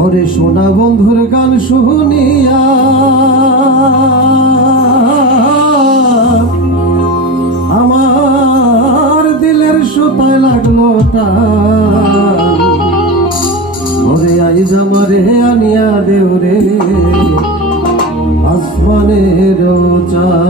ওরে সোনা বন্ধুর গান শুনিয়া আমার দিলের সুতায় লাগলো টান। ওরে আইজ আমারে আনিয়া দেও রে আসমানের চাঁদ।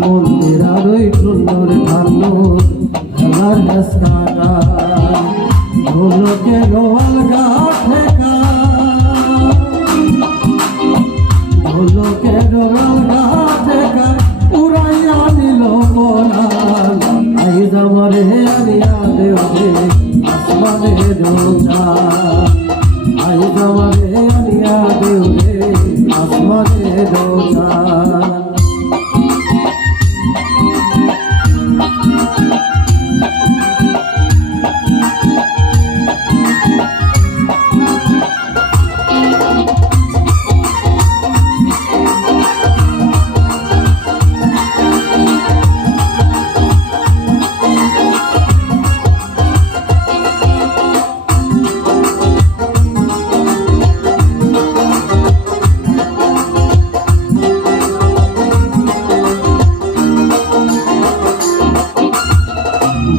মন্দিরারই সুন্দর ধানুর খেলার হেসকাটা ঢোলকে গোয়াল গা ঠেকা ঢোলকে গোয়াল গা ঠেকা উড়াইয়া নিল মনাল। আইজ আমারে আনিয়া দেও রে আসমানের চাঁদ। আইজ আমারে আনিয়া দেও রে আসমানের চাঁদ।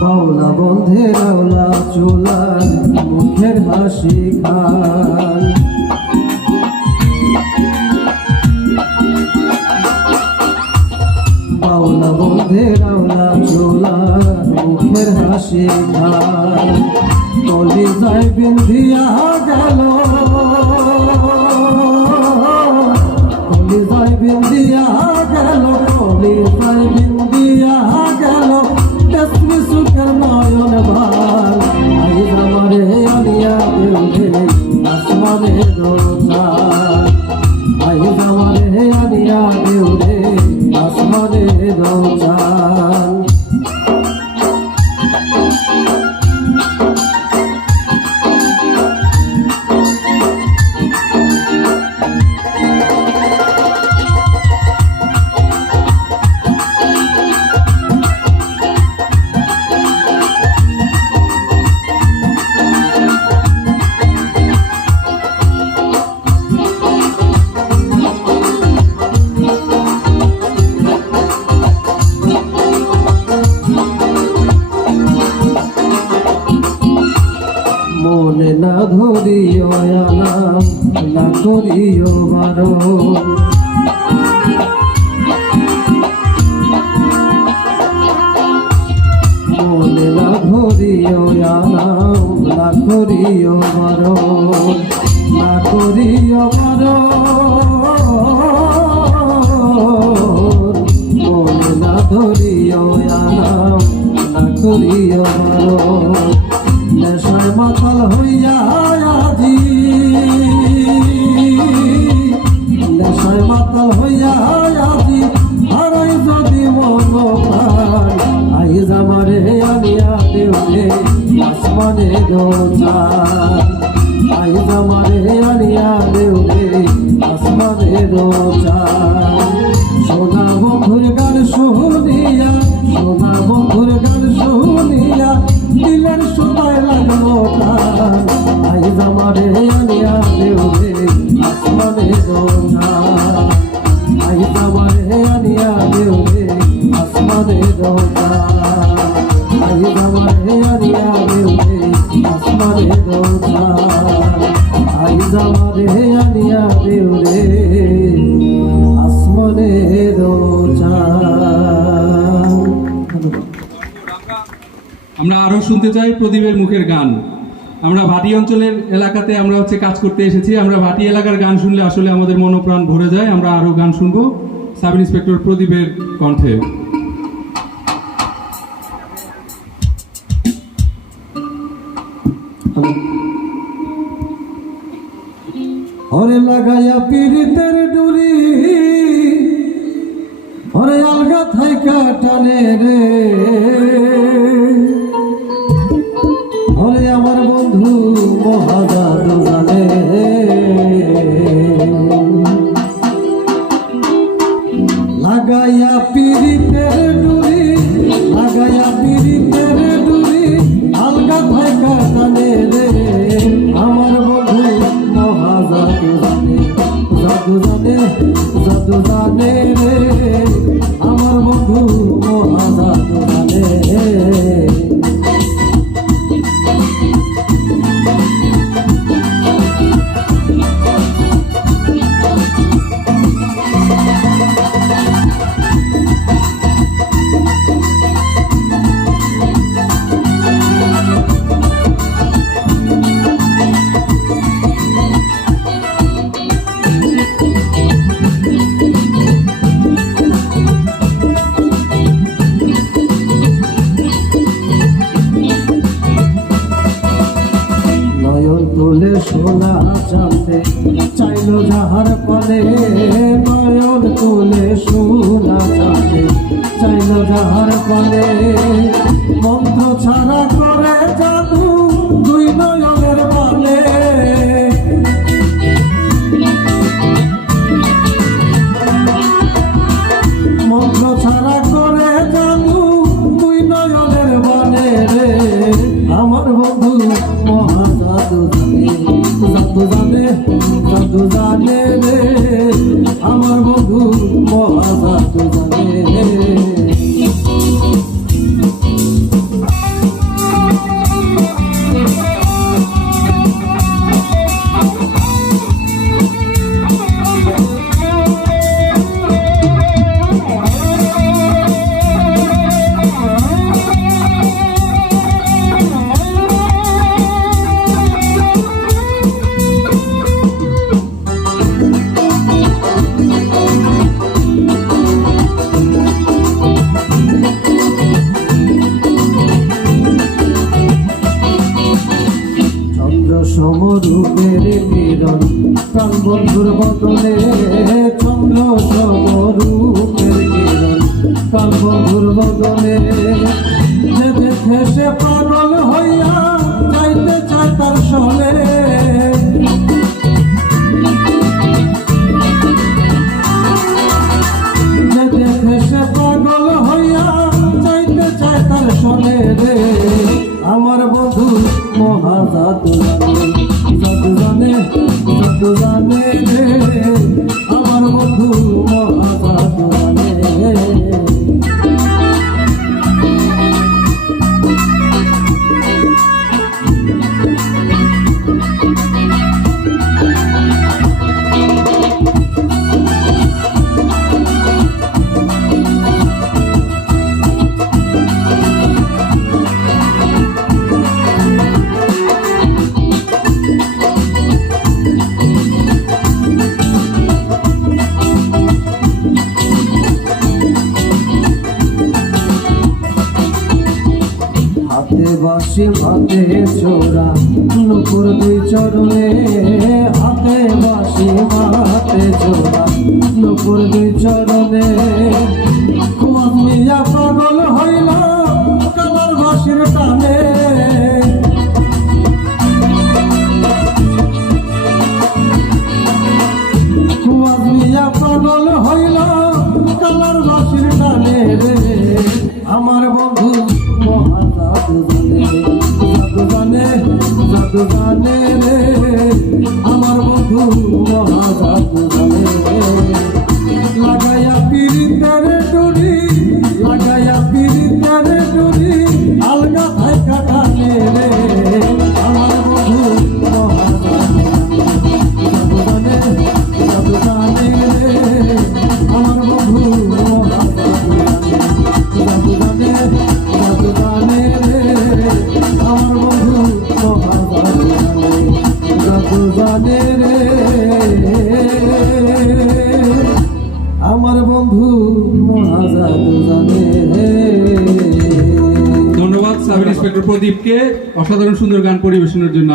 বাউলা বন্ধে রাউলা চুলার মুখের হাসি খান। বাউলা বন্ধে রাউলা চুলার মুখের হাসি খান। কলি যায় বিন্ধিয়া গেল কলি যায় বিন্ধিয়া গেল কলি যায় বিন্ধিয়া গেল সুখের নয়ন ভাল। আইজ আমারে আনিয়া দেও রে আসমানের চাঁদ। আইজ আমারে আনিয়া দেও রে আসমানের চাঁদ। মনে না ধরিও আলাম না করিও বারণ। মনে না ধরিও আলাম না করিও বারণ। না করিও বারণ। মনে না ধরিও আলাম না করিও বারণ। নেশায় মাতাল হইয়া আজি আসমানের চাঁদ আইজ আমারে আনিয়া দেও রে আসমানের চাঁদ সোনা বন্ধুর গান শুনিয়া সোনা বন্ধুর গান শুনিয়া দিলের সোনায় লাগলো টান আইজ আমারে আনিয়া দেও রে আসমানের চাঁদ আইজ আমারে আনিয়া দেও রে আসমানের চাঁদ আইজ আমারে আনিয়া দেও রে আসমানের চাঁদ আইজ আমারে আনিয়া দেও রে আসমানের চাঁদ। আমরা আরো শুনতে চাই প্রদীপের মুখের গান। আমরা ভাটি অঞ্চলের এলাকাতে আমরা কাজ করতে এসেছি। আমরা ভাটি এলাকার গান শুনলে আসলে আমাদের মনোপ্রাণ ভরে যায়। আমরা আরো গান শুনবো সাব ইন্সপেক্টর প্রদীপের কণ্ঠে। ওরে লাগাইয়া পীড়িতের ডুরি ওরে আলগা থাইকা টানে রে ওরে আমার বন্ধু মহাজাদু জানে লাগাইয়া পীড়িতের ডুরি লাগাইয়া পীড়িতের ডুরি আলগা থাইকা টানে রে আমার বন্ধু মহাজাদু জানে জাদু জানে জাদু জানে রে আমার বন্ধু মহাজাদু জানে তুলে সোনা চাঁদে চাইলো যাহার পানে নয়ন তুলে সোনা চাঁদে চাইলো যাহার পানে মন্ত্র ছাড়া করে জাদু দুই নয়নের পানে মন্ত্র ছাড়া করে জাদু দুই নয়নের পানে রে আমার বন্ধু মহাজাদু জানে জাদু জানে রে আমার বন্ধু মহাজাদু জানে সমরূপের কিরণ প্রাণ বন্ধুর বদলে চন্দ্র সমরূপের কিরণ প্রাণ বন্ধুর বদলে যে দেখে সে পাগল হইয়া যাইতে চায় তার সলে যে দেখে সে পাগল হইয়া যাইতে চায় তার সলে রে আমার বন্ধু মহাজাদু জানে জাদু জানে রে আমার বন্ধু মহাজাদু জানে হাতে বাঁশি হাতে ছোড়া নুপুর দুই চরণে হাতে বাঁশি হাতে ছোড়া নুপুর দুই চরণে মিয়া পাগল হইল কালার বাঁশির টানে বন্ধু মহাজাদু জানে লাগাইয়া পিরিতের ডুরি লাগাইয়া পিরিতের ডুরি আলগা থাইকা টানে রে আমার বন্ধু মহাজাদু জানে জাদু জানে রে আমার বন্ধু মহাজাদু জানে জাদু জানে রে আমার বন্ধু মহাজাদু জানে রে আমার বন্ধু মহাজাদু জানে ধন্যবাদ সাব ইন্সপেক্টর প্রদীপকে অসাধারণ সুন্দর গান পরিবেশনের জন্য।